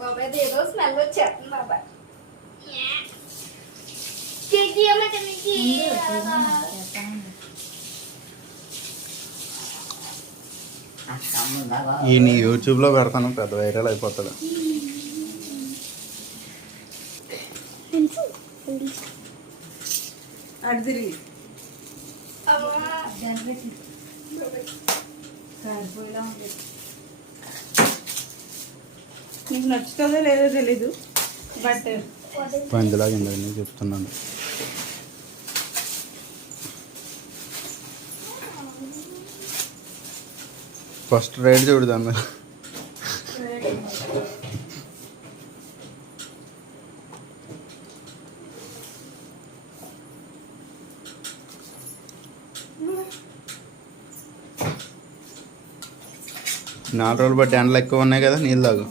బాబాయ్ ఏదో స్మెల్ వచ్చేస్తుంది బాబాయ్. కేజీ ఏమంటే ఈ నీ యూట్యూబ్లో పెడతాను, పెద్ద వైరల్ అయిపోతుంది. అటు తిరిగి నీకు నచ్చుతుందో లేదో తెలీదు, బట్ పందిలాగిందని చెప్తున్నాను. ఫస్ట్ రైడ్ చూడదాం మీరు. నాలుగు రోజులు బట్టి ఎండలు ఎక్కువ ఉన్నాయి కదా, నీళ్ళు తాగు.